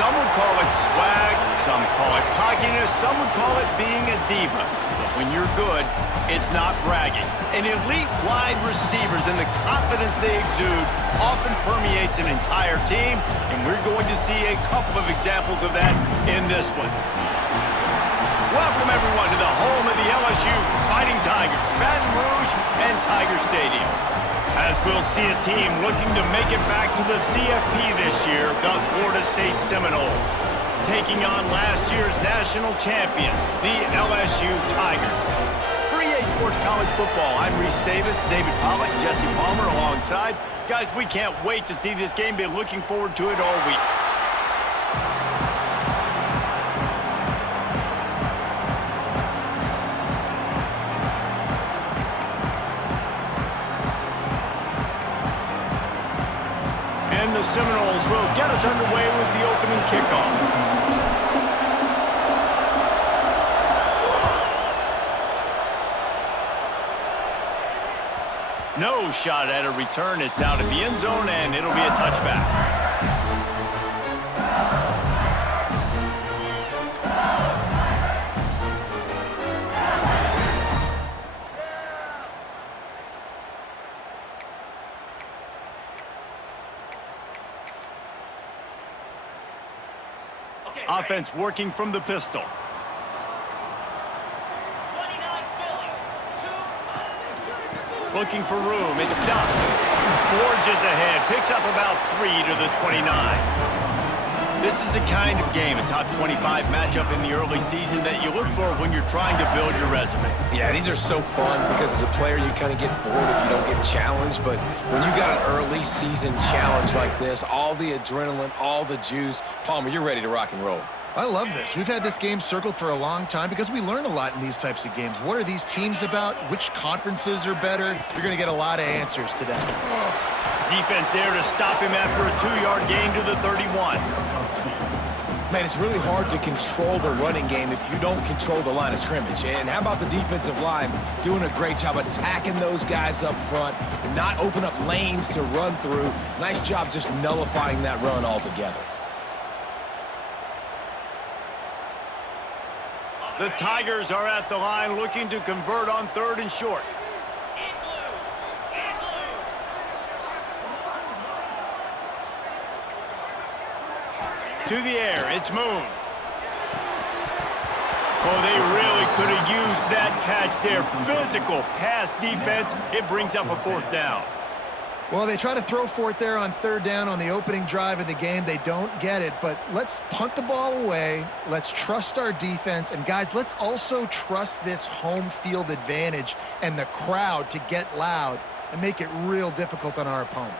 Some would call it swag, some call it cockiness, some would call it being a diva. But when you're good, it's not bragging. And elite wide receivers and the confidence they exude often permeates an entire team, and we're going to see a couple of examples of that in this one. Welcome, everyone, to the home of the LSU Fighting Tigers, Baton Rouge and Tiger Stadium. As we'll see a team looking to make it back to the CFP this year, the Florida State Seminoles, taking on last year's national champions, the LSU Tigers. For EA Sports College Football, I'm Reese Davis, David Pollack, Jesse Palmer alongside. Guys, we can't wait to see this game. Been looking forward to it all week. And the Seminoles will get us underway with the opening kickoff. No shot at a return. It's out of the end zone, and it'll be a touchback. Offense working from the pistol. Looking for room. It's Duck. Forges ahead. Picks up about 3 to the 29. This is the kind of game, a top 25 matchup in the early season, that you look for when you're trying to build your resume. Yeah, these are so fun because as a player, you kind of get bored if you don't get challenged. But when you got an early season challenge like this, all the adrenaline, all the juice, Palmer, you're ready to rock and roll. I love this. We've had this game circled for a long time because we learn a lot in these types of games. What are these teams about? Which conferences are better? You're going to get a lot of answers today. Defense there to stop him after a 2-yard gain to the 31. Man, it's really hard to control the running game if you don't control the line of scrimmage. And how about the defensive line doing a great job attacking those guys up front, not open up lanes to run through. Nice job just nullifying that run altogether. The Tigers are at the line looking to convert on 3rd and short. To the air, it's Moon. Oh, they really could have used that catch there. Physical pass defense. It brings up a 4th down. Well, they try to throw for it there on 3rd down on the opening drive of the game. They don't get it, but let's punt the ball away. Let's trust our defense. And, guys, let's also trust this home field advantage and the crowd to get loud and make it real difficult on our opponent.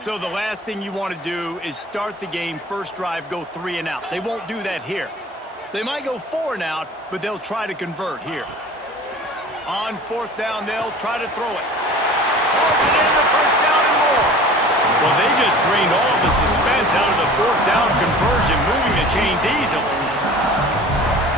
So the last thing you want to do is start the game, first drive, go 3 and out. They won't do that here. They might go 4 and out, but they'll try to convert here. On 4th down, they'll try to throw it. Pulls it in the 1st down and more. Well, they just drained all of the suspense out of the 4th down conversion, moving the chains easily.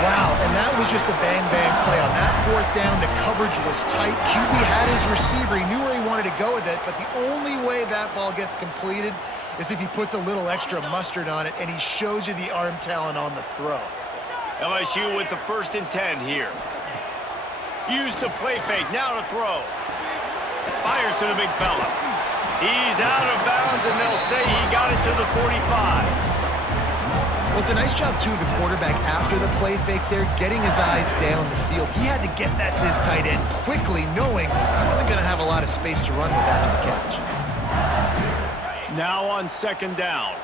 Wow, and that was just a bang-bang play. On that 4th down, the coverage was tight. QB had his receiver. He knew where he wanted to go with it, but the only way that ball gets completed is if he puts a little extra mustard on it, and he shows you the arm talent on the throw. LSU with the 1st and 10 here. Use the play fake, now to throw. Fires to the big fella. He's out of bounds, and they'll say he got it to the 45. Well, it's a nice job, too, of the quarterback after the play fake there, getting his eyes down the field. He had to get that to his tight end quickly, knowing he wasn't going to have a lot of space to run with after the catch. Now on 2nd down.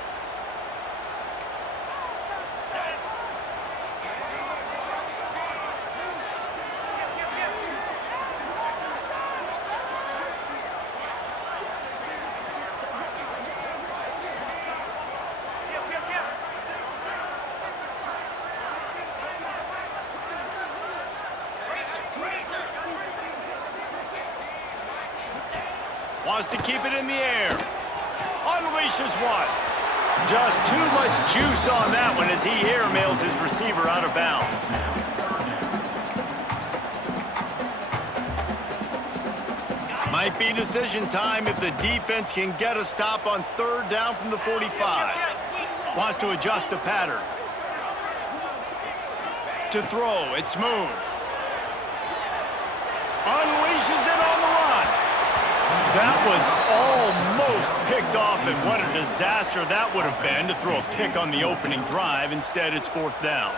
Wants to keep it in the air. Unleashes one. Just too much juice on that one as he airmails his receiver out of bounds. Might be decision time if the defense can get a stop on third down from the 45. Wants to adjust the pattern. To throw, it's Moon. Unleashes it on the run. That was almost picked off, and what a disaster that would have been to throw a pick on the opening drive. Instead, it's fourth down.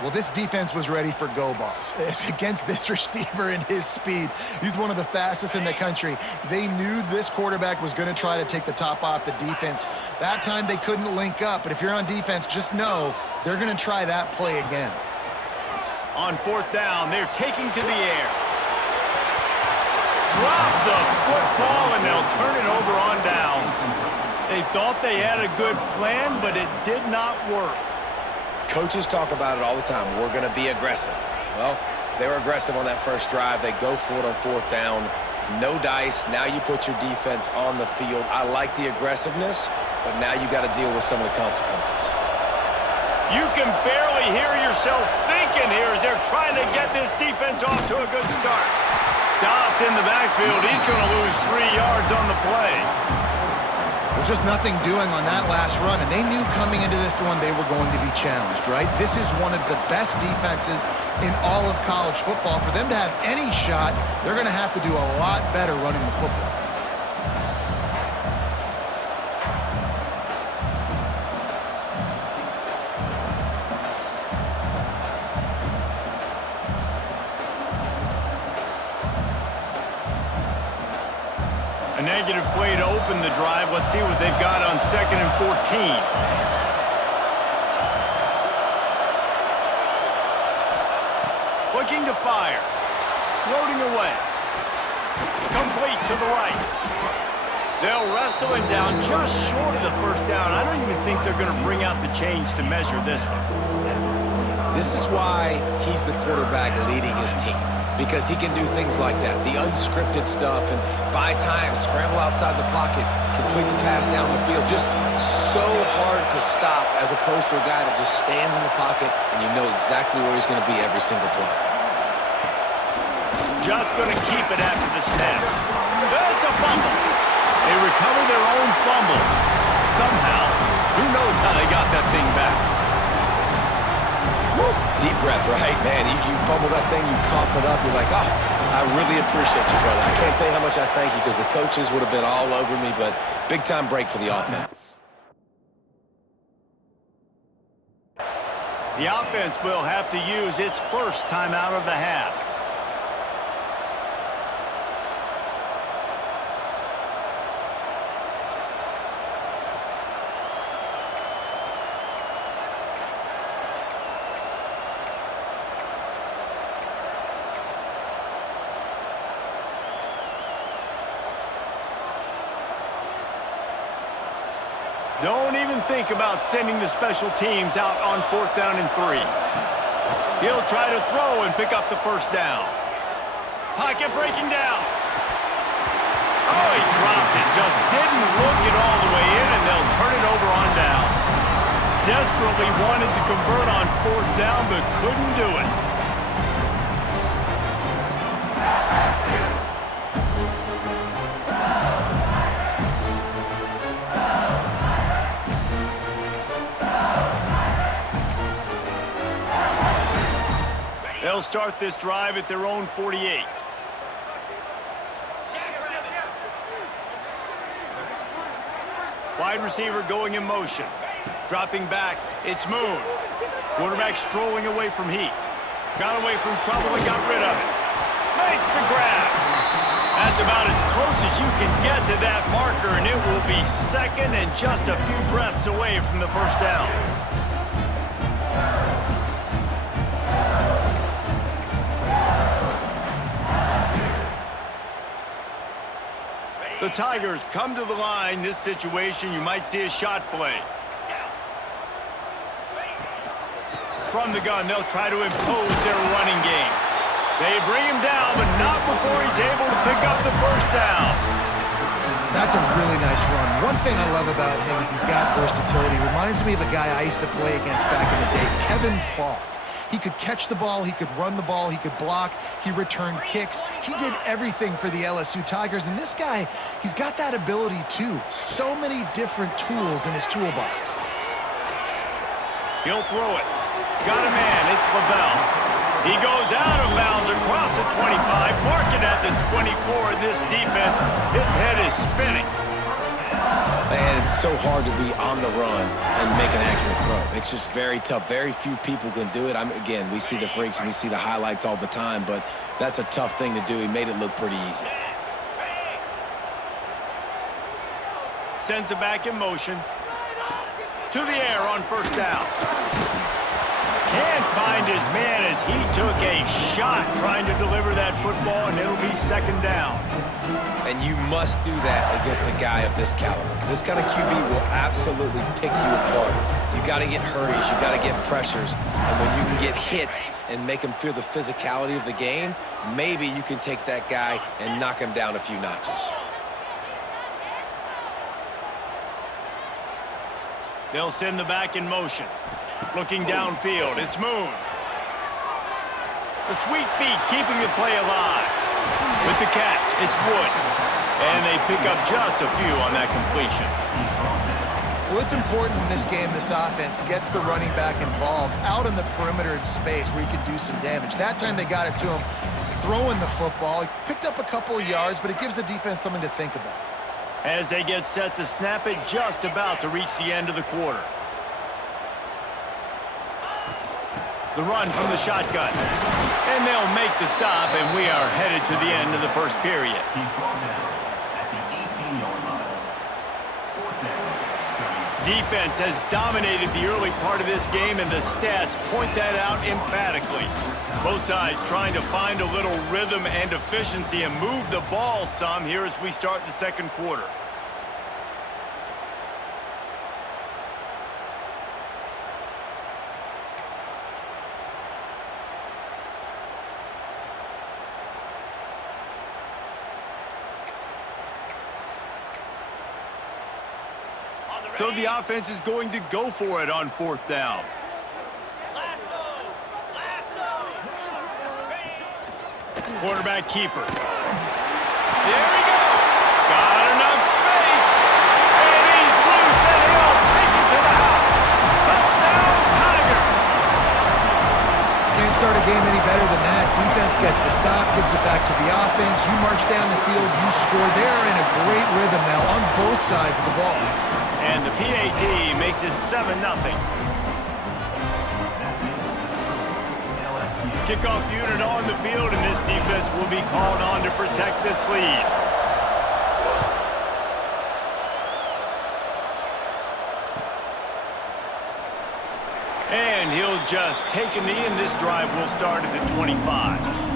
Well, this defense was ready for go balls. Against this receiver and his speed, he's one of the fastest in the country. They knew this quarterback was going to try to take the top off the defense. That time they couldn't link up, but if you're on defense, just know they're going to try that play again. On fourth down, they're taking to the air. Drop the football, and they'll turn it over on downs. They thought they had a good plan, but it did not work. Coaches talk about it all the time. We're going to be aggressive. Well, they were aggressive on that first drive. They go for it on fourth down. No dice. Now you put your defense on the field. I like the aggressiveness, but now you got to deal with some of the consequences. You can barely hear yourself thinking here as they're trying to get this defense off to a good start. Stopped in the backfield. He's going to lose 3 yards on the play. Well, just nothing doing on that last run, and they knew coming into this one they were going to be challenged, right? This is one of the best defenses in all of college football. For them to have any shot, they're going to have to do a lot better running the football. A negative play to open the drive. Let's see what they've got on 2nd and 14. Looking to fire. Floating away. Complete to the right. They'll wrestle him down just short of the first down. I don't even think they're going to bring out the chains to measure this one. This is why he's the quarterback leading his team, because he can do things like that, the unscripted stuff, and buy time, scramble outside the pocket, complete the pass down the field. Just so hard to stop as opposed to a guy that just stands in the pocket and you know exactly where he's going to be every single play. Just going to keep it after the snap. It's a fumble. They recover their own fumble. Somehow, who knows how they got that thing back. Deep breath, right? Man, you fumble that thing, you cough it up, you're like, oh, I really appreciate you, brother. I can't tell you how much I thank you, because the coaches would have been all over me, but big-time break for the offense. The offense will have to use its first timeout of the half. Don't even think about sending the special teams out on 4th down and 3. He'll try to throw and pick up the first down. Pocket breaking down. Oh, he dropped it. Just didn't look it all the way in, and they'll turn it over on downs. Desperately wanted to convert on 4th down, but couldn't do it. They'll start this drive at their own 48. Wide receiver going in motion. Dropping back, it's Moon. Quarterback strolling away from heat. Got away from trouble and got rid of it. Makes the grab. That's about as close as you can get to that marker, and it will be 2nd and just a few breaths away from the first down. The Tigers come to the line. This situation, you might see a shot play. From the gun, they'll try to impose their running game. They bring him down, but not before he's able to pick up the first down. That's a really nice run. One thing I love about him is he's got versatility. Reminds me of a guy I used to play against back in the day, Kevin Falk. He could catch the ball, he could run the ball, he could block, he returned kicks. He did everything for the LSU Tigers, and this guy, he's got that ability too. So many different tools in his toolbox. He'll throw it. Got a man, it's LaBelle. He goes out of bounds across the 25, marking at the 24, and this defense, its head is spinning. And it's so hard to be on the run and make an accurate throw. It's just very tough. Very few people can do it. Again, we see the freaks and we see the highlights all the time, but that's a tough thing to do. He made it look pretty easy. Sends it back in motion. To the air on first down. Can't find his man as he took a shot trying to deliver that football, and it'll be second down. And you must do that against a guy of this caliber. This kind of QB will absolutely pick you apart. You got to get hurries, you got to get pressures, and when you can get hits and make him feel the physicality of the game, maybe you can take that guy and knock him down a few notches. They'll send the back in motion. Looking downfield, it's Moon. The sweet feet keeping the play alive. With the catch, it's Wood. And they pick up just a few on that completion. Well, it's important in this game this offense gets the running back involved out in the perimeter in space where he can do some damage. That time they got it to him throwing the football. He picked up a couple of yards, but it gives the defense something to think about. As they get set to snap it, just about to reach the end of the quarter. The run from the shotgun. And they'll make the stop, and we are headed to the end of the first period. Defense has dominated the early part of this game, and the stats point that out emphatically. Both sides trying to find a little rhythm and efficiency and move the ball some here as we start the second quarter. So the offense is going to go for it on fourth down. Quarterback keeper. There he goes. Got enough space. And he's loose, and he'll take it to the house. Touchdown, Tigers. Can't start a game any better than that. Defense gets the stop, gives it back to the offense. You march down the field, you score. They're in a great rhythm now on both sides of the ball. And the PAT makes it 7-0. Kickoff unit on the field, and this defense will be called on to protect this lead. And he'll just take a knee, and this drive will start at the 25.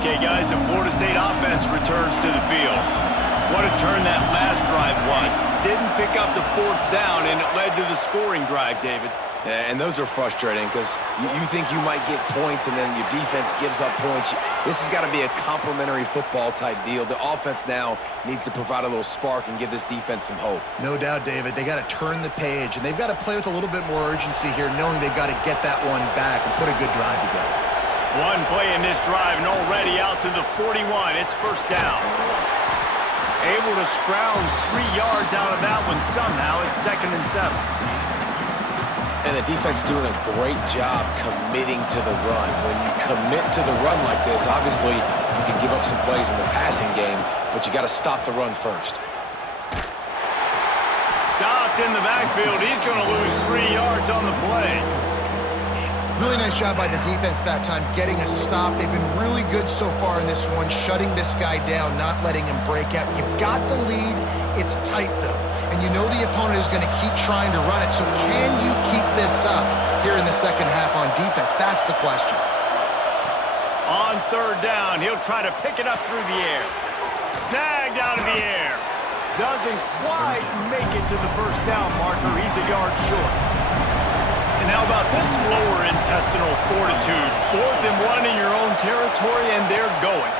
Okay, guys, the Florida State offense returns to the field. What a turn that last drive was. Didn't pick up the fourth down, and it led to the scoring drive, David. Yeah, and those are frustrating because you think you might get points and then your defense gives up points. This has got to be a complementary football type deal. The offense now needs to provide a little spark and give this defense some hope. No doubt, David. They got to turn the page, and they've got to play with a little bit more urgency here, knowing they've got to get that one back and put a good drive together. One play in this drive, and already out to the 41. It's first down. Able to scrounge 3 yards out of that one somehow. It's 2nd and 7. And the defense doing a great job committing to the run. When you commit to the run like this, obviously you can give up some plays in the passing game, but you got to stop the run first. Stopped in the backfield. He's going to lose 3 yards on the play. Really nice job by the defense that time, getting a stop. They've been really good so far in this one, shutting this guy down, not letting him break out. You've got the lead. It's tight, though. And you know the opponent is going to keep trying to run it. So can you keep this up here in the second half on defense? That's the question. On third down, he'll try to pick it up through the air. Snagged out of the air. Doesn't quite make it to the first down marker. He's a yard short. And how about this lower intestinal fortitude? 4th and 1 in your own territory, and they're going.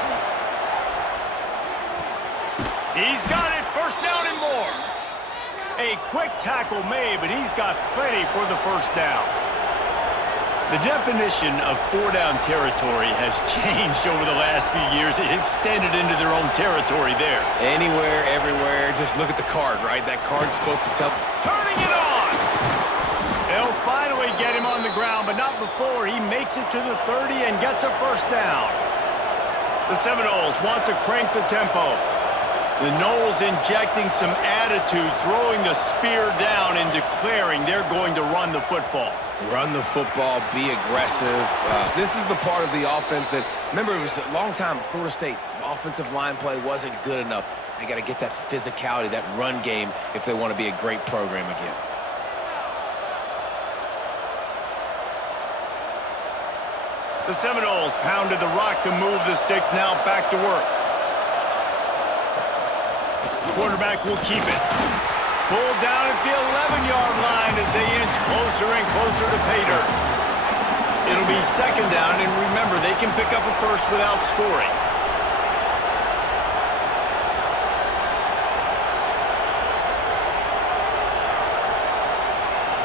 He's got it, first down and more. A quick tackle made, but he's got plenty for the first down. The definition of four-down territory has changed over the last few years. It extended into their own territory there. Anywhere, everywhere, just look at the card, right? That card's supposed to tell... Turning it on! They'll finally get him on the ground, but not before he makes it to the 30 and gets a first down. The Seminoles want to crank the tempo. The Noles injecting some attitude, throwing the spear down and declaring they're going to run the football. Run the football, be aggressive. This is the part of the offense that, remember, it was a long time, Florida State offensive line play wasn't good enough. They got to get that physicality, that run game, if they want to be a great program again. The Seminoles pounded the rock to move the sticks, now back to work. Quarterback will keep it. Pulled down at the 11-yard line as they inch closer and closer to pay dirt. It'll be second down, and remember, they can pick up a first without scoring.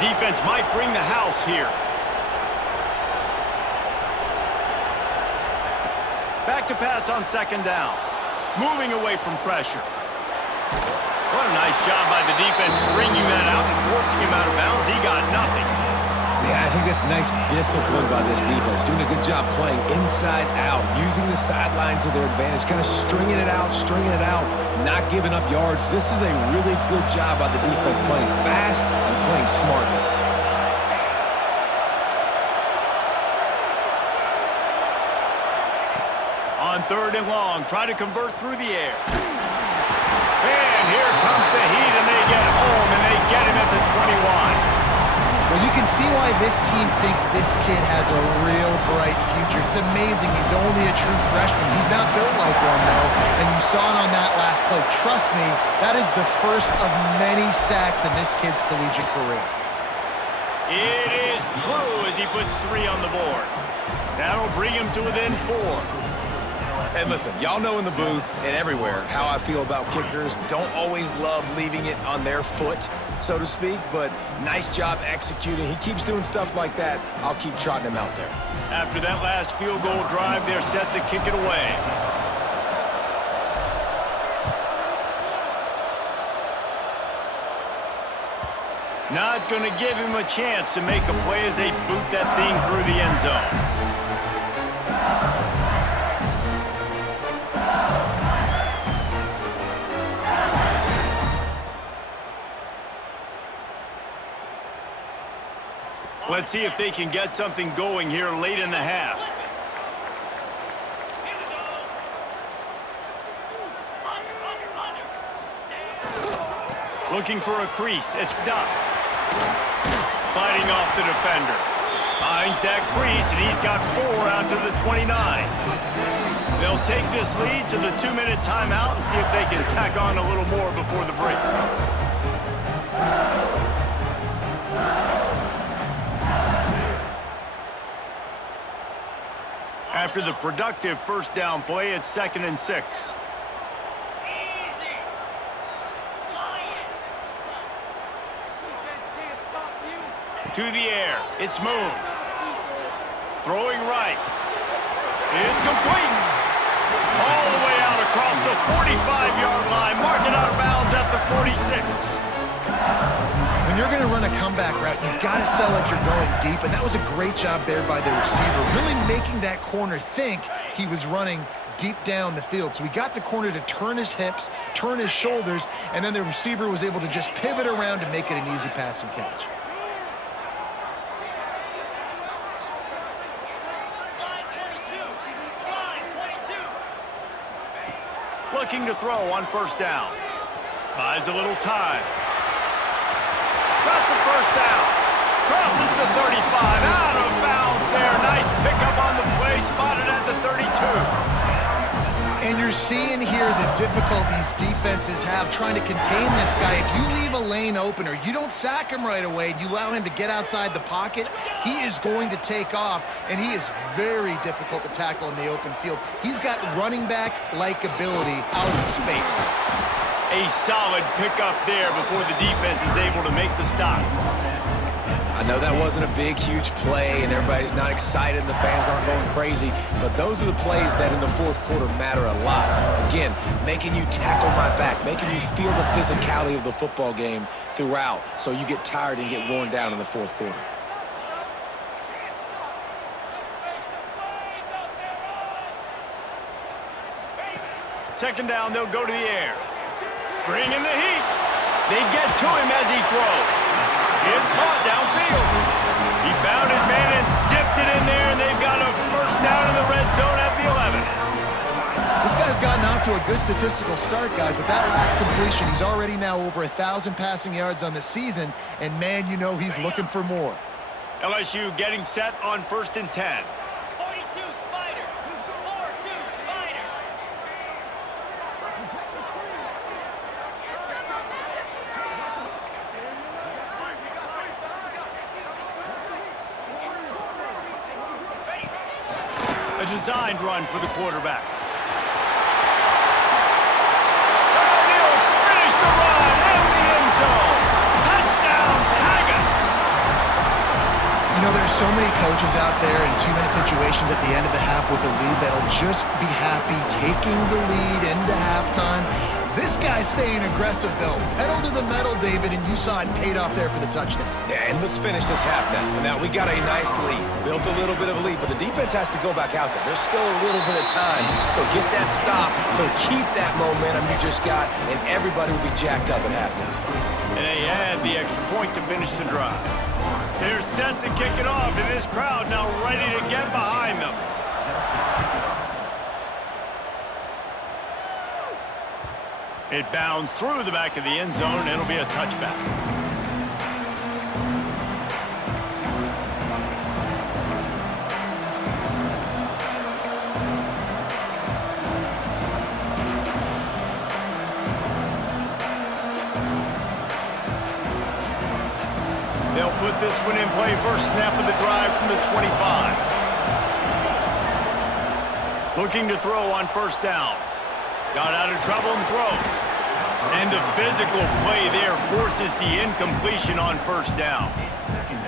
Defense might bring the house here. Back to pass on second down. Moving away from pressure. What a nice job by the defense stringing that out and forcing him out of bounds. He got nothing. Yeah, I think that's nice discipline by this defense. Doing a good job playing inside out, using the sideline to their advantage, kind of stringing it out, not giving up yards. This is a really good job by the defense, playing fast and playing smartly. On third and long, try to convert through the air. And here comes the heat, and they get home, and they get him at the 21. Well, you can see why this team thinks this kid has a real bright future. It's amazing. He's only a true freshman. He's not built like one, though, and you saw it on that last play. Trust me, that is the first of many sacks in this kid's collegiate career. It is true as he puts 3 on the board. That'll bring him to within 4. And listen, y'all know in the booth and everywhere how I feel about kickers. Don't always love leaving it on their foot, so to speak, but nice job executing. He keeps doing stuff like that. I'll keep trotting him out there. After that last field goal drive, they're set to kick it away. Not going to give him a chance to make a play as they boot that thing through the end zone. Let's see if they can get something going here late in the half. Looking for a crease. It's Duff. Fighting off the defender. Finds that crease, and he's got 4 out to the 29. They'll take this lead to the 2-minute timeout and see if they can tack on a little more before the break. After the productive first down play, it's 2nd and 6. To the air, it's Moon. Throwing right. It's complete. All the way out across the 45-yard line, marking out of bounds at the 46. When you're going to run a comeback route, you've got to sell like you're going deep, and that was a great job there by the receiver, really making that corner think he was running deep down the field. So we got the corner to turn his hips, turn his shoulders, and then the receiver was able to just pivot around to make it an easy pass and catch. Looking to throw on first down. Buys a little time. Got the first down. Crosses the 35. Out of bounds there. Nice pickup on the play. Spotted at the 32. And you're seeing here the difficulties defenses have trying to contain this guy. If you leave a lane open or you don't sack him right away and you allow him to get outside the pocket, he is going to take off, and he is very difficult to tackle in the open field. He's got running back-like ability out in space. A solid pickup there before the defense is able to make the stop. I know that wasn't a big, huge play, and everybody's not excited, and the fans aren't going crazy, but those are the plays that in the fourth quarter matter a lot. Again, making you tackle my back, making you feel the physicality of the football game throughout, so you get tired and get worn down in the fourth quarter. Second down, they'll go to the air. Bring in the heat. They get to him as he throws. It's caught downfield. He found his man and zipped it in there, and they've got a first down in the red zone at the 11. This guy's gotten off to a good statistical start, guys. With that last completion, he's already now over 1,000 passing yards on the season, and man, you know he's looking for more. LSU getting set on 1st and 10. 42 Spider. 4-2 Spider. A designed run for the quarterback. And he'll finish the run in the end zone. Touchdown, Tigers! You know, there's so many coaches out there in 2-minute situations at the end of the half with a lead that'll just be happy taking the lead into halftime. This guy's staying aggressive, though. Pedal to the metal, David, and you saw it paid off there for the touchdown. Yeah, and let's finish this half now. Now, we got a nice lead. Built a little bit of a lead, but the defense has to go back out there. There's still a little bit of time, so get that stop to keep that momentum you just got, and everybody will be jacked up at halftime. And they add the extra point to finish the drive. They're set to kick it off, and this crowd now ready to get behind them. It bounds through the back of the end zone, and it'll be a touchback. They'll put this one in play first snap of the drive from the 25. Looking to throw on 1st down. Got out of trouble and throws. And the physical play there forces the incompletion on 1st down.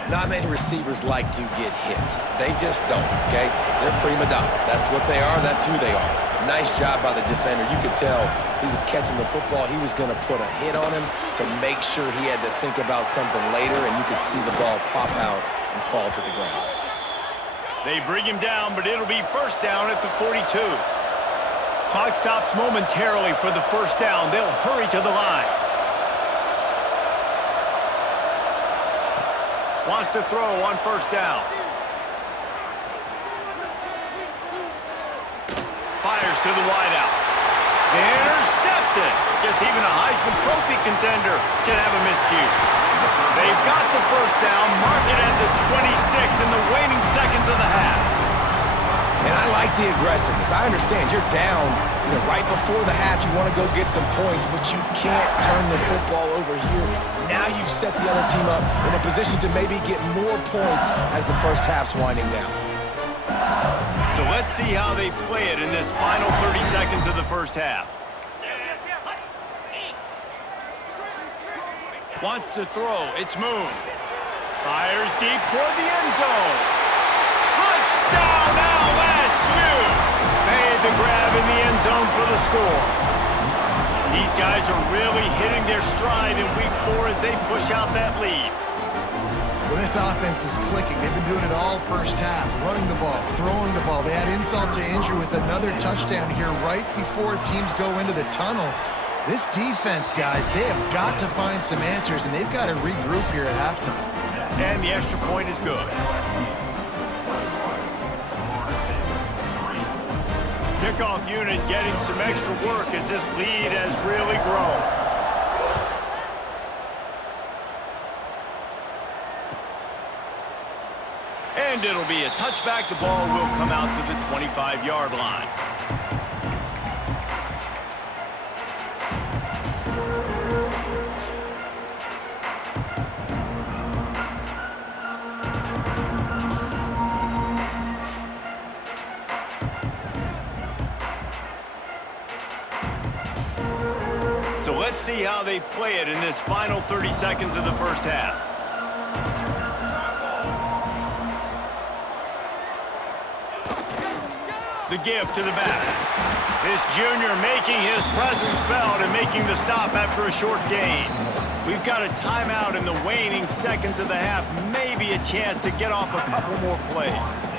Not many receivers like to get hit. They just don't, okay? They're prima donnas. That's what they are. That's who they are. Nice job by the defender. You could tell he was catching the football. He was going to put a hit on him to make sure he had to think about something later, and you could see the ball pop out and fall to the ground. They bring him down, but it'll be 1st down at the 42. Clock stops momentarily for the 1st down. They'll hurry to the line. Wants to throw on 1st down. Fires to the wideout. Intercepted. Guess even a Heisman Trophy contender can have a miscue. They've got the 1st down. Mark it at the 26 in the waning seconds of the half. And I like the aggressiveness. I understand you're down, right before the half. You want to go get some points, but you can't turn the football over here. Now you've set the other team up in a position to maybe get more points as the first half's winding down. So let's see how they play it in this final 30 seconds of the 1st half. Wants to throw. It's Moon. Fires deep toward the end zone. Touchdown, LSU! Made the grab in the end zone for the score. These guys are really hitting their stride in week 4 as they push out that lead. Well, this offense is clicking. They've been doing it all 1st half, running the ball, throwing the ball. They add insult to injury with another touchdown here right before teams go into the tunnel. This defense, guys, they have got to find some answers, and they've got to regroup here at halftime. And the extra point is good. Kickoff unit getting some extra work as this lead has really grown. And it'll be a touchback. The ball will come out to the 25-yard line. So let's see how they play it in this final 30 seconds of the first half. The give to the back. This junior making his presence felt and making the stop after a short gain. We've got a timeout in the waning seconds of the half. Maybe a chance to get off a couple more plays.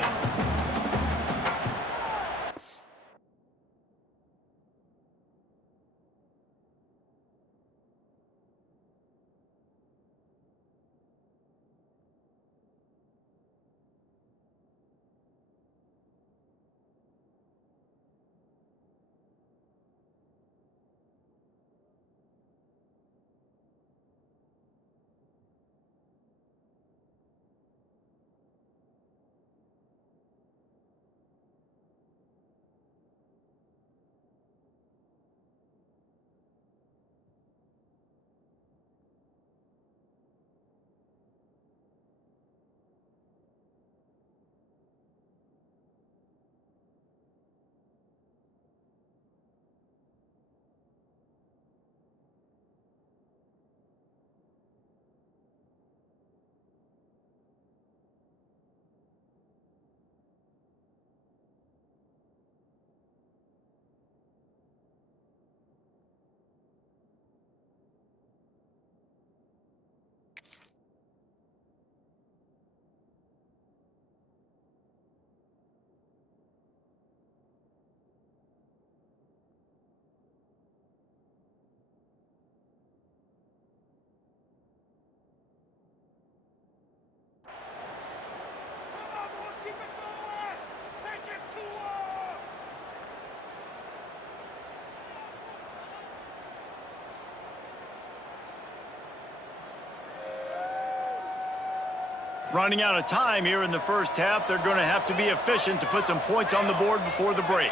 Running out of time here in the first half. They're going to have to be efficient to put some points on the board before the break.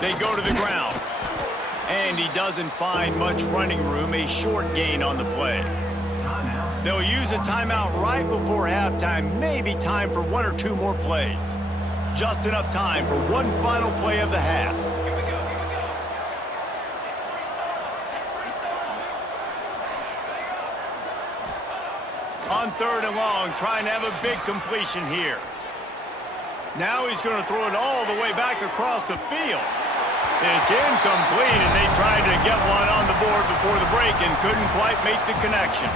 They go to the ground. And he doesn't find much running room. A short gain on the play. They'll use a timeout right before halftime. Maybe time for one or two more plays. Just enough time for one final play of the half. On 3rd and long, trying to have a big completion here. Now he's going to throw it all the way back across the field. It's incomplete, and they tried to get one on the board before the break and couldn't quite make the connection.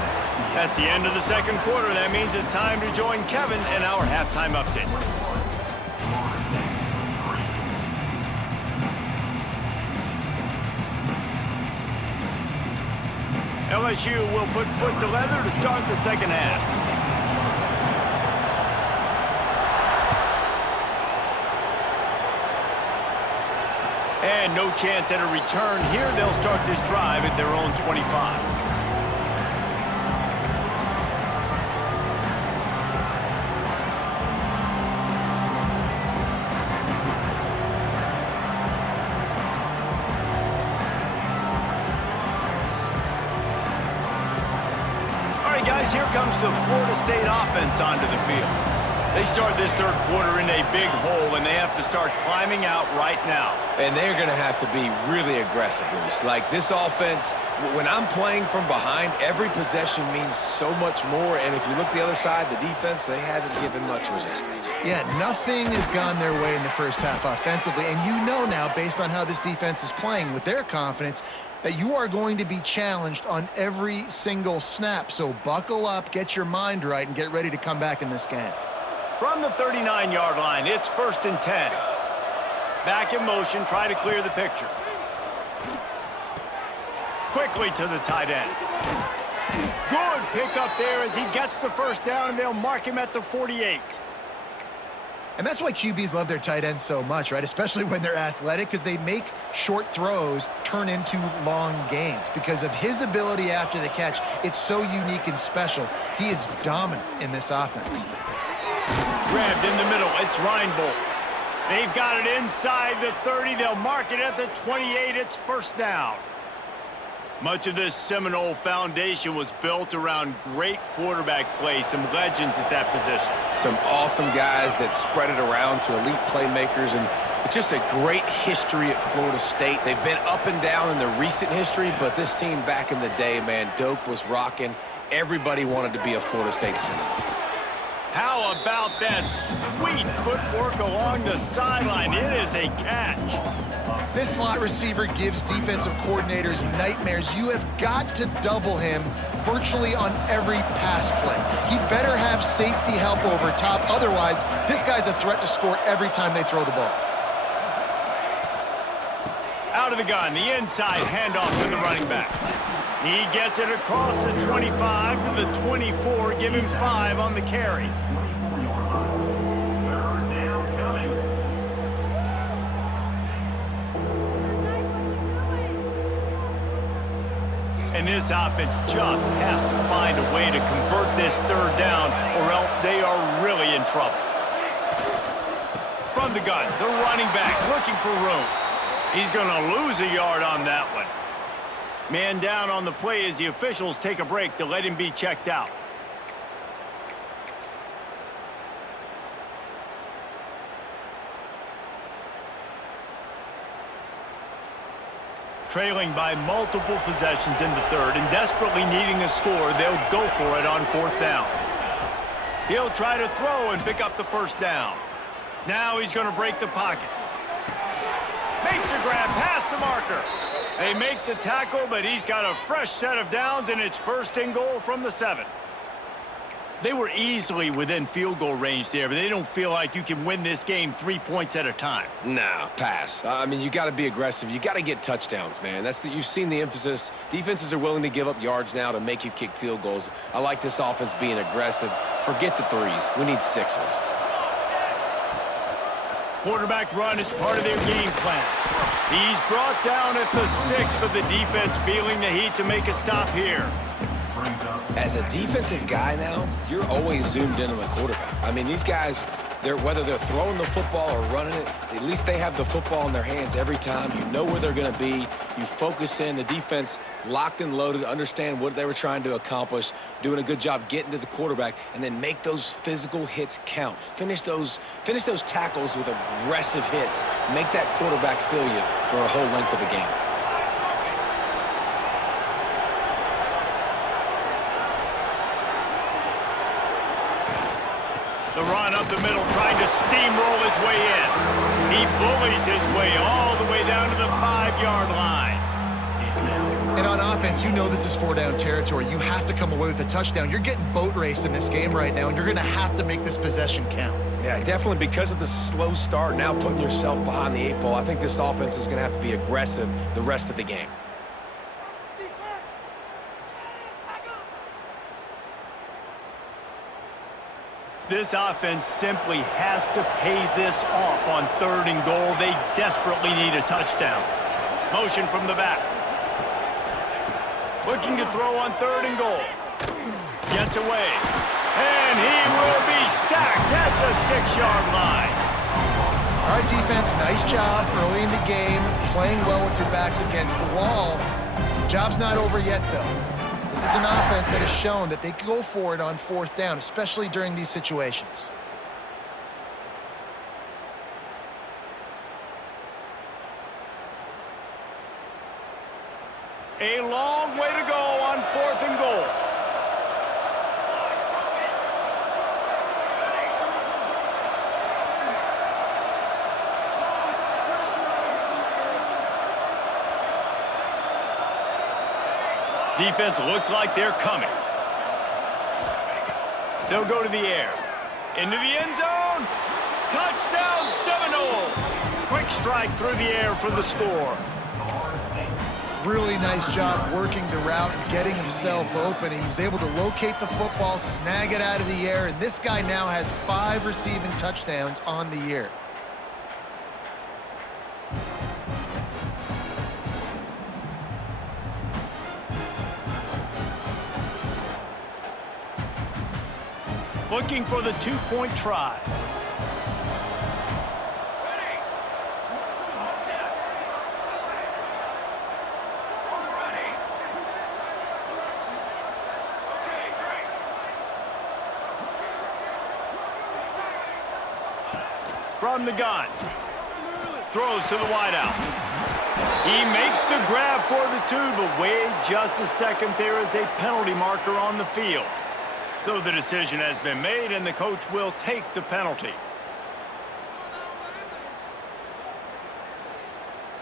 That's the end of the second quarter. That means it's time to join Kevin in our halftime update. LSU will put foot to leather to start the second half. And no chance at a return here. They'll start this drive at their own 25. Guys, here comes the Florida State offense onto the field. They start this third quarter in a big hole, and they have to start climbing out right now. And they're going to have to be really aggressive, Reese. Like, this offense, when I'm playing from behind, every possession means so much more. And if you look the other side, the defense, they haven't given much resistance. Yeah, nothing has gone their way in the first half offensively. And you know now, based on how this defense is playing with their confidence, that you are going to be challenged on every single snap. So buckle up, get your mind right, and get ready to come back in this game. From the 39-yard line, it's 1st and 10. Back in motion, try to clear the picture. Quickly to the tight end. Good pick up there as he gets the first down, and they'll mark him at the 48. And that's why QBs love their tight ends so much, right? Especially when they're athletic, because they make short throws turn into long gains. Because of his ability after the catch, it's so unique and special. He is dominant in this offense. Grabbed in the middle, it's Reinbold. They've got it inside the 30. They'll mark it at the 28. It's first down. Much of this Seminole foundation was built around great quarterback play, some legends at that position. Some awesome guys that spread it around to elite playmakers, and Just a great history at Florida State. They've been up and down in their recent history, but this team back in the day, man, Doak was rocking. Everybody wanted to be a Florida State center. How about that sweet footwork along the sideline? It is a catch. This slot receiver gives defensive coordinators nightmares. You have got to double him virtually on every pass play. He better have safety help over top. Otherwise, this guy's a threat to score every time they throw the ball. Out of the gun, the inside handoff to the running back. He gets it across the 25 to the 24, give him 5 on the carry. And this offense just has to find a way to convert this third down, or else they are really in trouble. From the gun, the running back looking for room. He's going to lose a yard on that one. Man down on the play as the officials take a break to let him be checked out. Trailing by multiple possessions in the third and desperately needing a score, they'll go for it on 4th down. He'll try to throw and pick up the first down. Now he's going to break the pocket. Makes a grab past the marker. They make the tackle, but he's got a fresh set of downs, and it's 1st and goal from the 7. They were easily within field goal range there, but they don't feel like you can win this game 3 points at a time. Nah, pass. I mean, you got to be aggressive. You got to get touchdowns, man. You've seen the emphasis. Defenses are willing to give up yards now to make you kick field goals. I like this offense being aggressive. Forget the 3s. We need 6s. Quarterback run is part of their game plan. He's brought down at the 6, but the defense feeling the heat to make a stop here. As a defensive guy now, you're always zoomed in on the quarterback. I mean, these guys, whether they're throwing the football or running it, at least they have the football in their hands every time. You know where they're going to be. You focus in. The defense locked and loaded, understand what they were trying to accomplish, doing a good job getting to the quarterback, and then make those physical hits count. Finish those tackles with aggressive hits. Make that quarterback feel you for a whole length of a game. The run up the middle, trying to steamroll his way in. He bullies his way all the way down to the 5-yard line. And on offense, you know this is 4-down territory. You have to come away with a touchdown. You're getting boat raced in this game right now, and you're going to have to make this possession count. Yeah, definitely because of the slow start, now putting yourself behind the 8 ball, I think this offense is going to have to be aggressive the rest of the game. This offense simply has to pay this off on 3rd and goal. They desperately need a touchdown. Motion from the back. Looking to throw on 3rd and goal. Gets away. And he will be sacked at the 6-yard line. All right, defense, nice job early in the game, playing well with your backs against the wall. The job's not over yet, though. This is an offense that has shown that they can go for it on 4th down, especially during these situations. A long way to go on 4th and goal. Defense looks like they're coming. They'll go to the air. Into the end zone. Touchdown, Seminoles. Quick strike through the air for the score. Really nice job working the route and getting himself open. He was able to locate the football, snag it out of the air, and this guy now has 5 receiving touchdowns on the year. Looking for the 2-point try. From the gun. throws to the wideout. He makes the grab for the 2, but wait just a second. There is a penalty marker on the field. So the decision has been made, and the coach will take the penalty.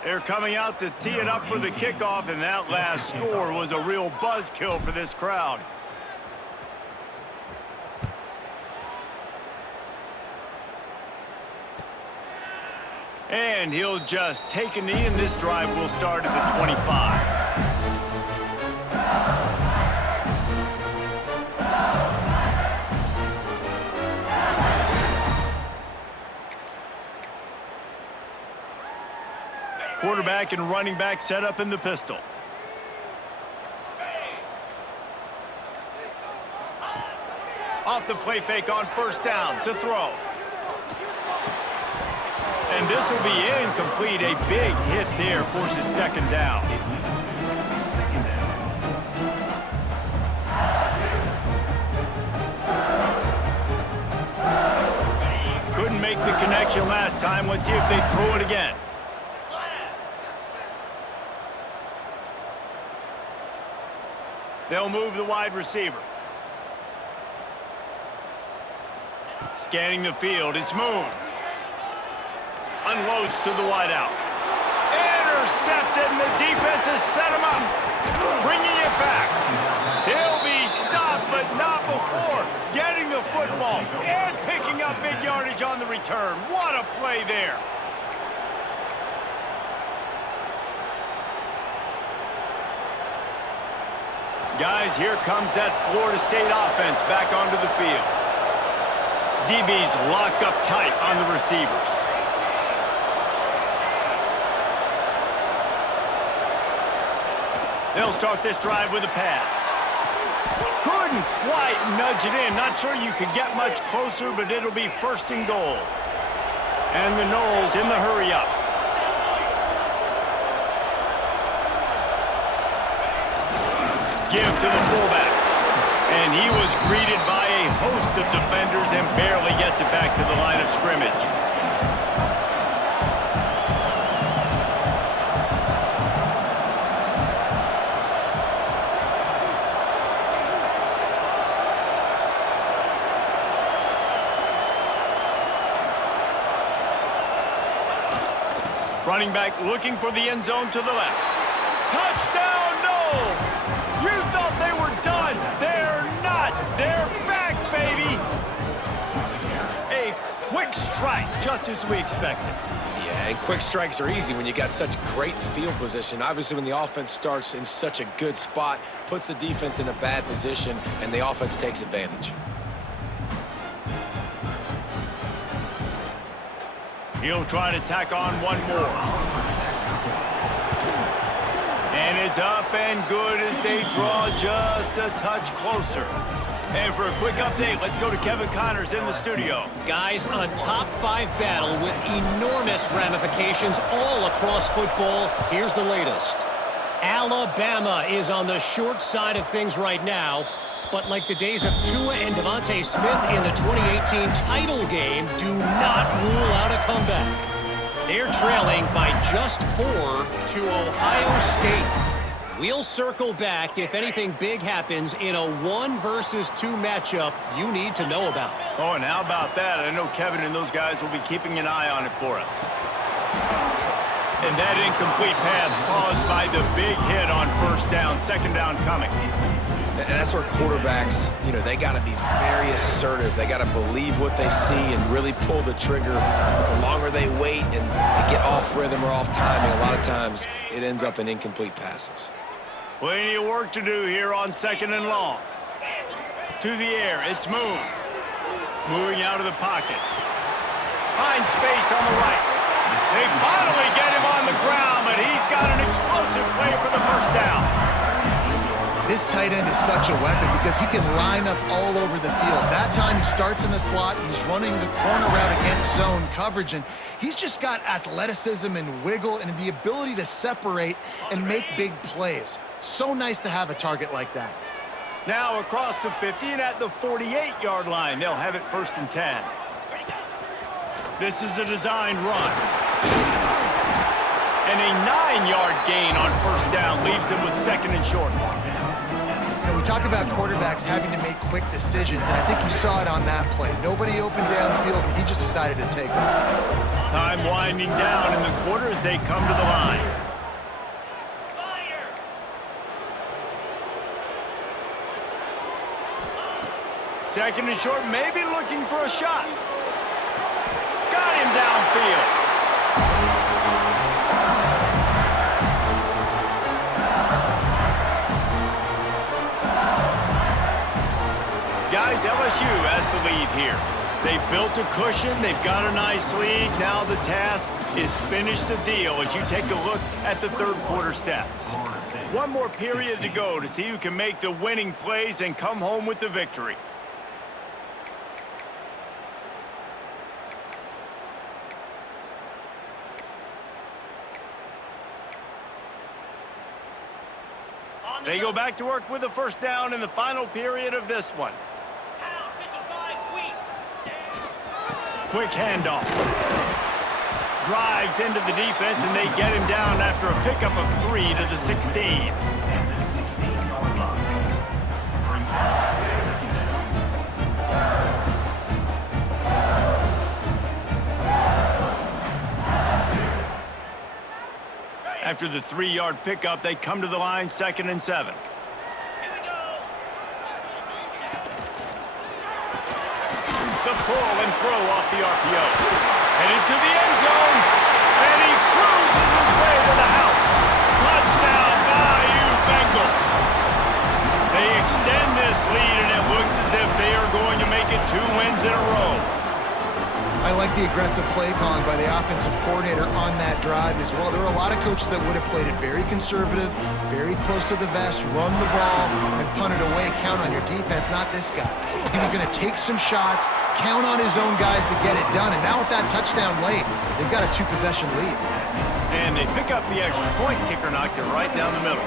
They're coming out to tee it up for the kickoff, and that last score was a real buzzkill for this crowd. And he'll just take a knee, and this drive will start at the 25. Quarterback and running back set up in the pistol. Off the play fake on first down to throw. And this will be incomplete. A big hit there forces second down. Couldn't make the connection last time. Let's see if they throw it again. They'll move the wide receiver. Scanning the field, it's Moon. Unloads to the wideout. Intercepted, and the defense has set him up. Bringing it back. He'll be stopped, but not before getting the football and picking up big yardage on the return. What a play there. Guys, here comes that Florida State offense back onto the field. DB's locked up tight on the receivers. They'll start this drive with a pass. Couldn't quite nudge it in. Not sure you could get much closer, but it'll be first and goal. And the Noles in the hurry up. Give to the fullback. And he was greeted by a host of defenders and barely gets it back to the line of scrimmage. Running back looking for the end zone to the left. Touchdown, Noles! You thought they were done. They're not. They're back, baby. A quick strike, just as we expected. Yeah, and quick strikes are easy when you got such great field position. Obviously, when the offense starts in such a good spot, puts the defense in a bad position, and the offense takes advantage. He'll try to tack on one more. And it's up and good as they draw just a touch closer. And for a quick update, let's go to Kevin Connors in the studio. Guys, a top-5 battle with enormous ramifications all across football. Here's the latest. Alabama is on the short side of things right now. But like the days of Tua and Devontae Smith in the 2018 title game, do not rule out a comeback. They're trailing by just 4 to Ohio State. We'll circle back if anything big happens in a 1 versus 2 matchup you need to know about. Oh, and how about that? I know Kevin and those guys will be keeping an eye on it for us. And that incomplete pass caused by the big hit on first down, second down coming. And that's where quarterbacks, they got to be very assertive. They got to believe what they see and really pull the trigger. But the longer they wait and they get off rhythm or off timing, a lot of times it ends up in incomplete passes. Plenty of work to do here on second and long. To the air, it's Moon. Moving out of the pocket. Finds space on the right. They finally get him on the ground, but he's got an explosive play for the first down. This tight end is such a weapon because he can line up all over the field. That time he starts in the slot, he's running the corner route against zone coverage, and he's just got athleticism and wiggle and the ability to separate and make big plays. So nice to have a target like that. Now across the 50 and at the 48-yard line, they'll have it first and 10. This is a designed run. And a 9-yard gain on first down leaves them with second and short. You know, we talk about quarterbacks having to make quick decisions, and I think you saw it on that play. Nobody opened downfield, and he just decided to take off. Time winding down in the quarter as they come to the line. Spider. Second and short, maybe looking for a shot. Got him downfield. Guys, LSU has the lead here. They've built a cushion. They've got a nice lead. Now the task is finish the deal as you take a look at the third quarter stats. One more period to go to see who can make the winning plays and come home with the victory. They go back to work with a first down in the final period of this one. Pound 55 weak. Quick handoff. Drives into the defense, and they get him down after a pickup of 3 to the 16. After the 3-yard pickup, they come to the line, 2nd and 7. Here we go. The pull and throw off the RPO. Headed to the end zone, and he cruises his way to the house. Touchdown, Bayou Bengals. They extend this lead, and it looks as if they are going to make it 2 wins in a row. I like the aggressive play calling by the offensive coordinator on that drive as well. There were a lot of coaches that would have played it very conservative, very close to the vest, run the ball, and punt it away. Count on your defense, not this guy. He was going to take some shots, count on his own guys to get it done. And now with that touchdown late, they've got a 2-possession lead. And they pick up the extra point. Kicker knocked it right down the middle.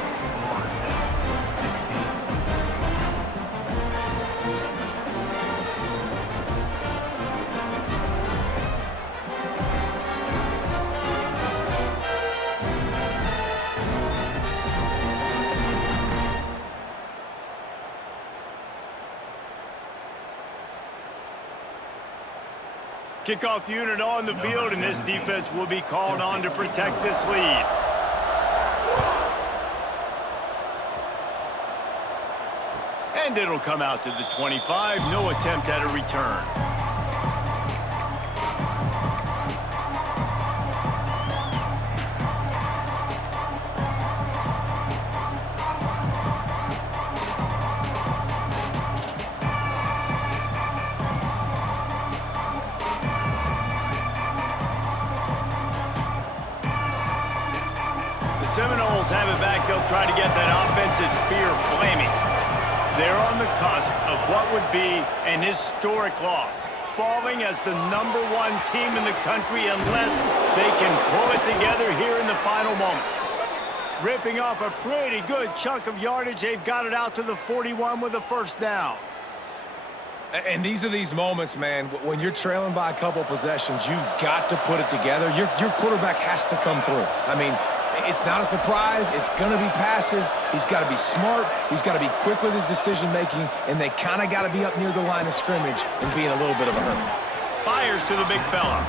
Kickoff unit on the field, and this defense will be called on to protect this lead. And it'll come out to the 25. No attempt at a return. Seminoles have it back. They'll try to get that offensive spear flaming. They're on the cusp of what would be an historic loss, falling as the #1 team in the country unless they can pull it together here in the final moments. Ripping off a pretty good chunk of yardage. They've got it out to the 41 with a first down. And these are these moments, man, when you're trailing by a couple possessions, you've got to put it together. Your quarterback has to come through. I mean, it's not a surprise. It's going to be passes. He's got to be smart. He's got to be quick with his decision-making, and they kind of got to be up near the line of scrimmage and be in a little bit of a hurry. Fires to the big fella.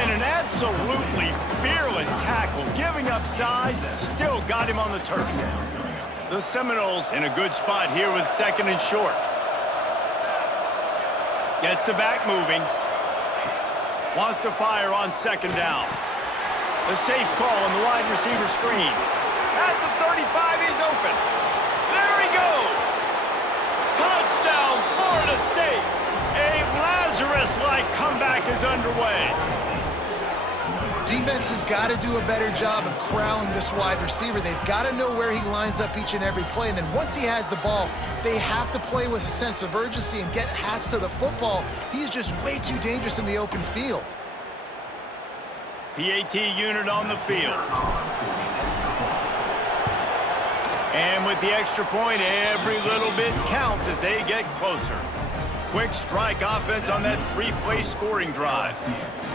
And an absolutely fearless tackle, giving up size, still got him on the turf. The Seminoles in a good spot here with 2nd and short. Gets the back moving. Wants to fire on 2nd down. The safe call on the wide receiver screen. At the 35, he's open. There he goes. Touchdown, Florida State. A Lazarus-like comeback is underway. Defense has got to do a better job of corralling this wide receiver. They've got to know where he lines up each and every play. And then once he has the ball, they have to play with a sense of urgency and get hats to the football. He's just way too dangerous in the open field. PAT unit on the field. And with the extra point, every little bit counts as they get closer. Quick strike offense on that 3-play scoring drive.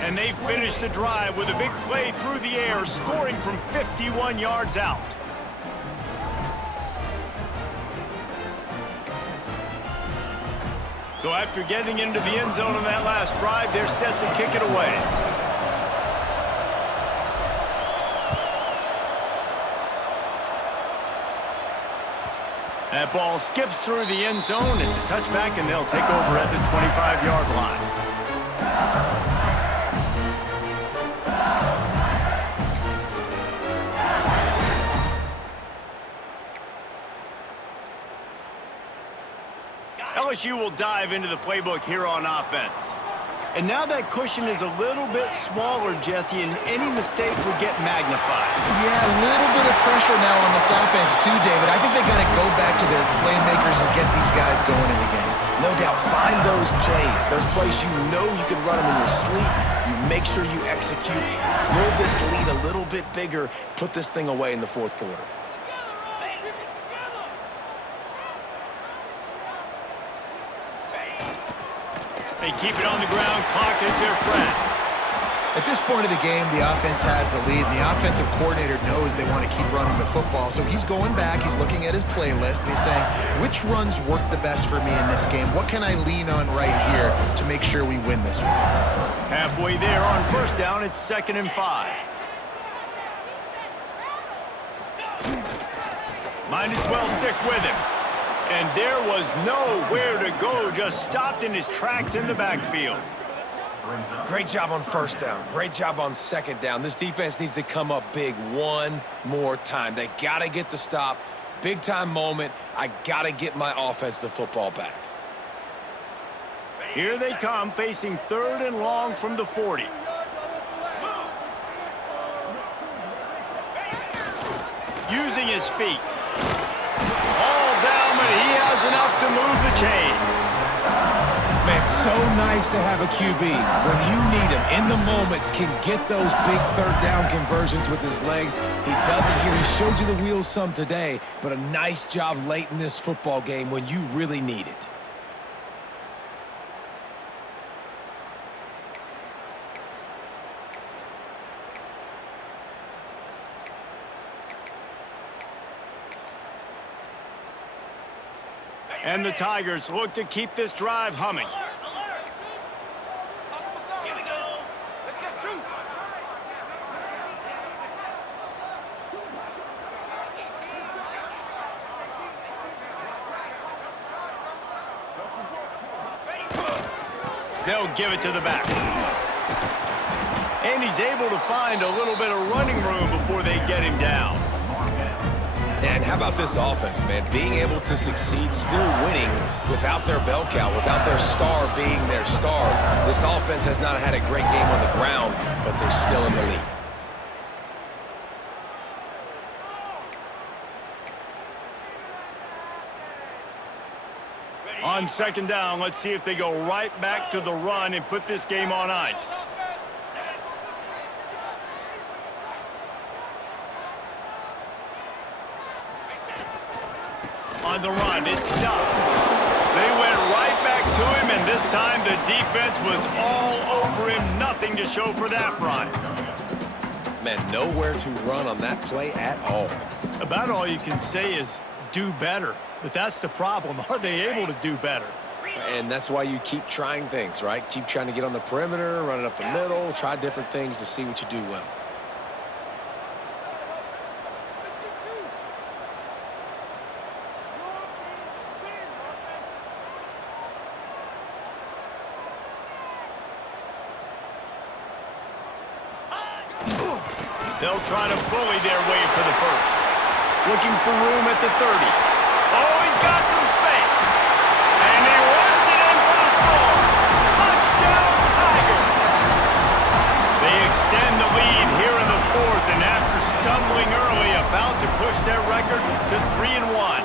And they finish the drive with a big play through the air, scoring from 51 yards out. So after getting into the end zone on that last drive, they're set to kick it away. That ball skips through the end zone. It's a touchback, and they'll take over at the 25-yard line. LSU will dive into the playbook here on offense. And now that cushion is a little bit smaller, Jesse, and any mistake would get magnified. Yeah, a little bit of pressure now on this offense too, David. I think they got to go back to their playmakers and get these guys going in the game. No doubt, find those plays you know you can run them in your sleep. You make sure you execute, build this lead a little bit bigger, put this thing away in the fourth quarter. They keep it on the ground. Clock is their friend. At this point of the game, the offense has the lead, and the offensive coordinator knows they want to keep running the football. So he's going back, he's looking at his playlist, and he's saying, which runs work the best for me in this game? What can I lean on right here to make sure we win this one? Halfway there on first down, it's 2nd and 5. Might as well stick with him. And there was nowhere to go, just stopped in his tracks in the backfield. Great job on first down. Great job on second down. This defense needs to come up big one more time. They got to get the stop. Big-time moment. I got to get my offense the football back. Here they come, facing 3rd and long from the 40. Using his feet. All down, but he has enough to move the chains. Man, so nice to have a QB. When you need him, in the moments, can get those big third down conversions with his legs. He does it here. He showed you the wheels some today, but a nice job late in this football game when you really need it. And the Tigers look to keep this drive humming. Here we go. Let's get two. They'll give it to the back. And he's able to find a little bit of running room before they get him down. And how about this offense, man? Being able to succeed, still winning without their bell cow, without their star being their star. This offense has not had a great game on the ground, but they're still in the lead. On 2nd down, let's see if they go right back to the run and put this game on ice. On the run, it's stuffed. They went right back to him, and this time the defense was all over him. Nothing to show for that run. Man, nowhere to run on that play at all. About all you can say is do better. But that's the problem. Are they able to do better? And that's why you keep trying things, right? Keep trying to get on the perimeter, run it up the middle, try different things to see what you do well. They'll try to bully their way for the first. Looking for room at the 30. Oh, he's got some space. And he runs it in for the score. Touchdown, Tigers. They extend the lead here in the 4th, and after stumbling early, about to push their record to 3-1.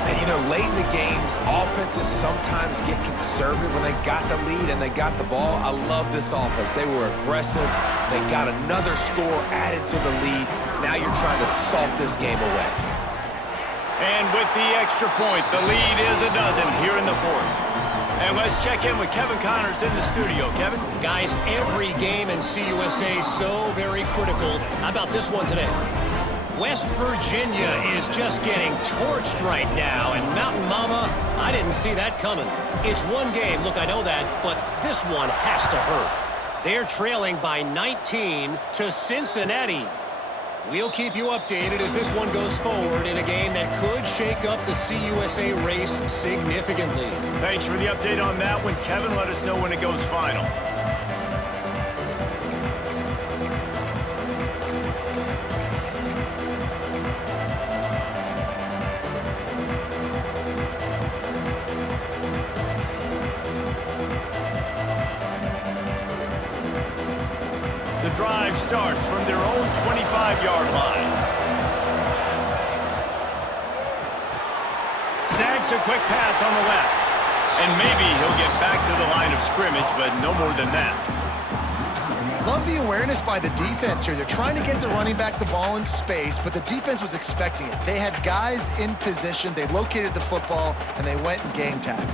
And, you know, late in the games, offenses sometimes get conservative when they got the lead and they got the ball. I love this offense. They were aggressive. They got another score added to the lead. Now you're trying to salt this game away. And with the extra point, the lead is a dozen here in the 4th. And let's check in with Kevin Connors in the studio. Kevin? Guys, every game in CUSA so very critical. How about this one today? West Virginia is just getting torched right now, and Mountain Mama, I didn't see that coming. It's one game, look, I know that, but this one has to hurt. They're trailing by 19 to Cincinnati. We'll keep you updated as this one goes forward in a game that could shake up the CUSA race significantly. Thanks for the update on that one, Kevin. Let us know when it goes final. The drive starts from their own 25-yard line. Snags a quick pass on the left. And maybe he'll get back to the line of scrimmage, but no more than that. Love the awareness by the defense here. They're trying to get the running back the ball in space, but the defense was expecting it. They had guys in position. They located the football, and they went and game tackled.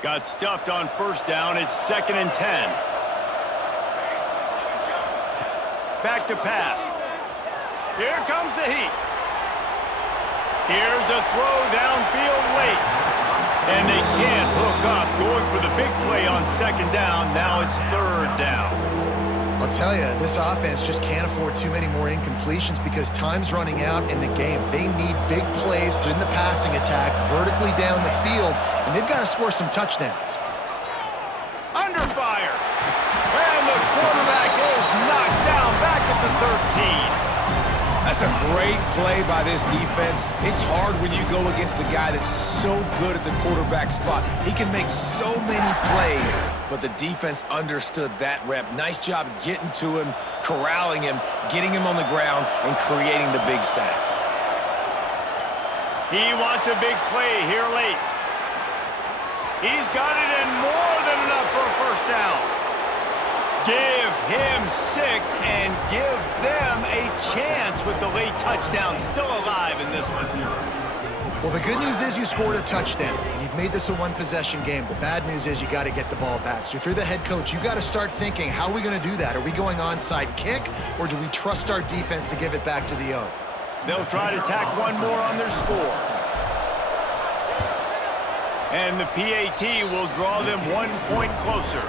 Got stuffed on first down. It's 2nd and 10. Back to pass. Here comes the heat. Here's a throw downfield late. And they can't hook up. Going for the big play on 2nd down. Now it's 3rd down. I'll tell you, this offense just can't afford too many more incompletions because time's running out in the game. They need big plays in the passing attack, vertically down the field, and they've got to score some touchdowns. Under fire. And the quarterback is knocked down back at the 13. That's a great play by this defense. It's hard when you go against a guy that's so good at the quarterback spot. He can make so many plays, but the defense understood that rep. Nice job getting to him, corralling him, getting him on the ground, and creating the big sack. He wants a big play here late. He's got it in more than enough for a first down. Give him 6 and give them a chance with the late touchdown. Still alive in this one. Well, the good news is you scored a touchdown. You've made this a one-possession game. The bad news is you got to get the ball back. So if you're the head coach, you got to start thinking, how are we going to do that? Are we going onside kick, or do we trust our defense to give it back to the O? They'll try to tack one more on their score. And the PAT will draw them 1 point closer.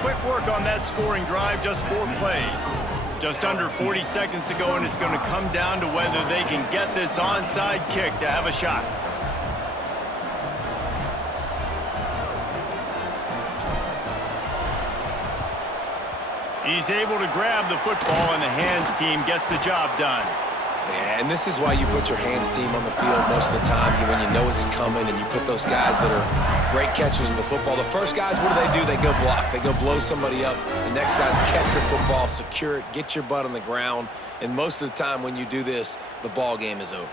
Quick work on that scoring drive, just 4 plays. Just under 40 seconds to go, and it's going to come down to whether they can get this onside kick to have a shot. He's able to grab the football, and the hands team gets the job done. Yeah, and this is why you put your hands team on the field most of the time, when you know it's coming, and you put those guys that are great catchers of the football. The first guys, what do? They go block. They go blow somebody up. The next guys catch the football, secure it, get your butt on the ground. And most of the time when you do this, the ball game is over.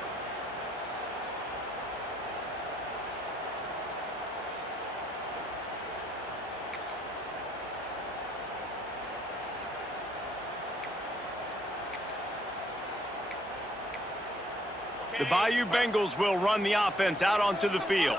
The Bayou Bengals will run the offense out onto the field.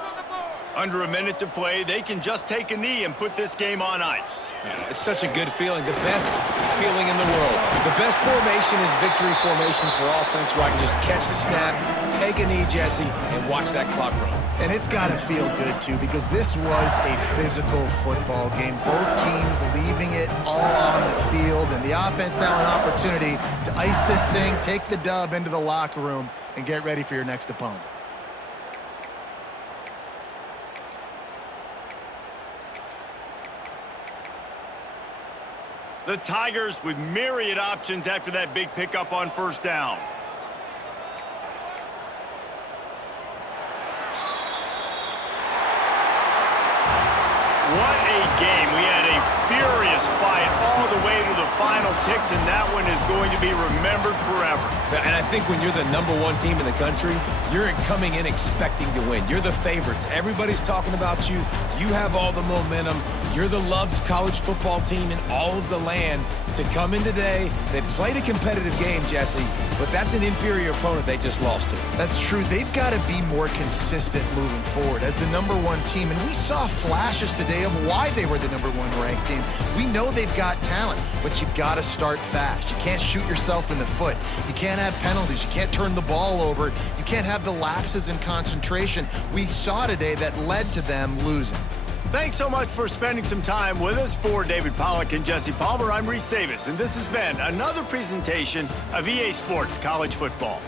Under a minute to play, they can just take a knee and put this game on ice. Yeah, it's such a good feeling, the best feeling in the world. The best formation is victory formations for offense, where I can just catch the snap, take a knee, Jesse, and watch that clock run. And it's got to feel good, too, because this was a physical football game. Both teams leaving it all on the field, and the offense now an opportunity to ice this thing, take the dub into the locker room, and get ready for your next opponent. The Tigers with myriad options after that big pickup on first down. What a game. We had a furious fight all the way to the final ticks, and that one is going to be remembered forever. And I think when you're the #1 team in the country, you're coming in expecting to win. You're the favorites. Everybody's talking about you. You have all the momentum. You're the loved college football team in all of the land. To come in today, they played a competitive game, Jesse, but that's an inferior opponent they just lost to. That's true. They've got to be more consistent moving forward as the #1 team. And we saw flashes today of why they were the #1 ranked team. We know they've got talent, but you've got to start fast. You can't shoot yourself in the foot. You can't have penalties. You can't turn the ball over. You can't have the lapses in concentration we saw today that led to them losing. Thanks so much for spending some time with us. For David Pollack and Jesse Palmer, I'm Reese Davis, and this has been another presentation of EA Sports College Football.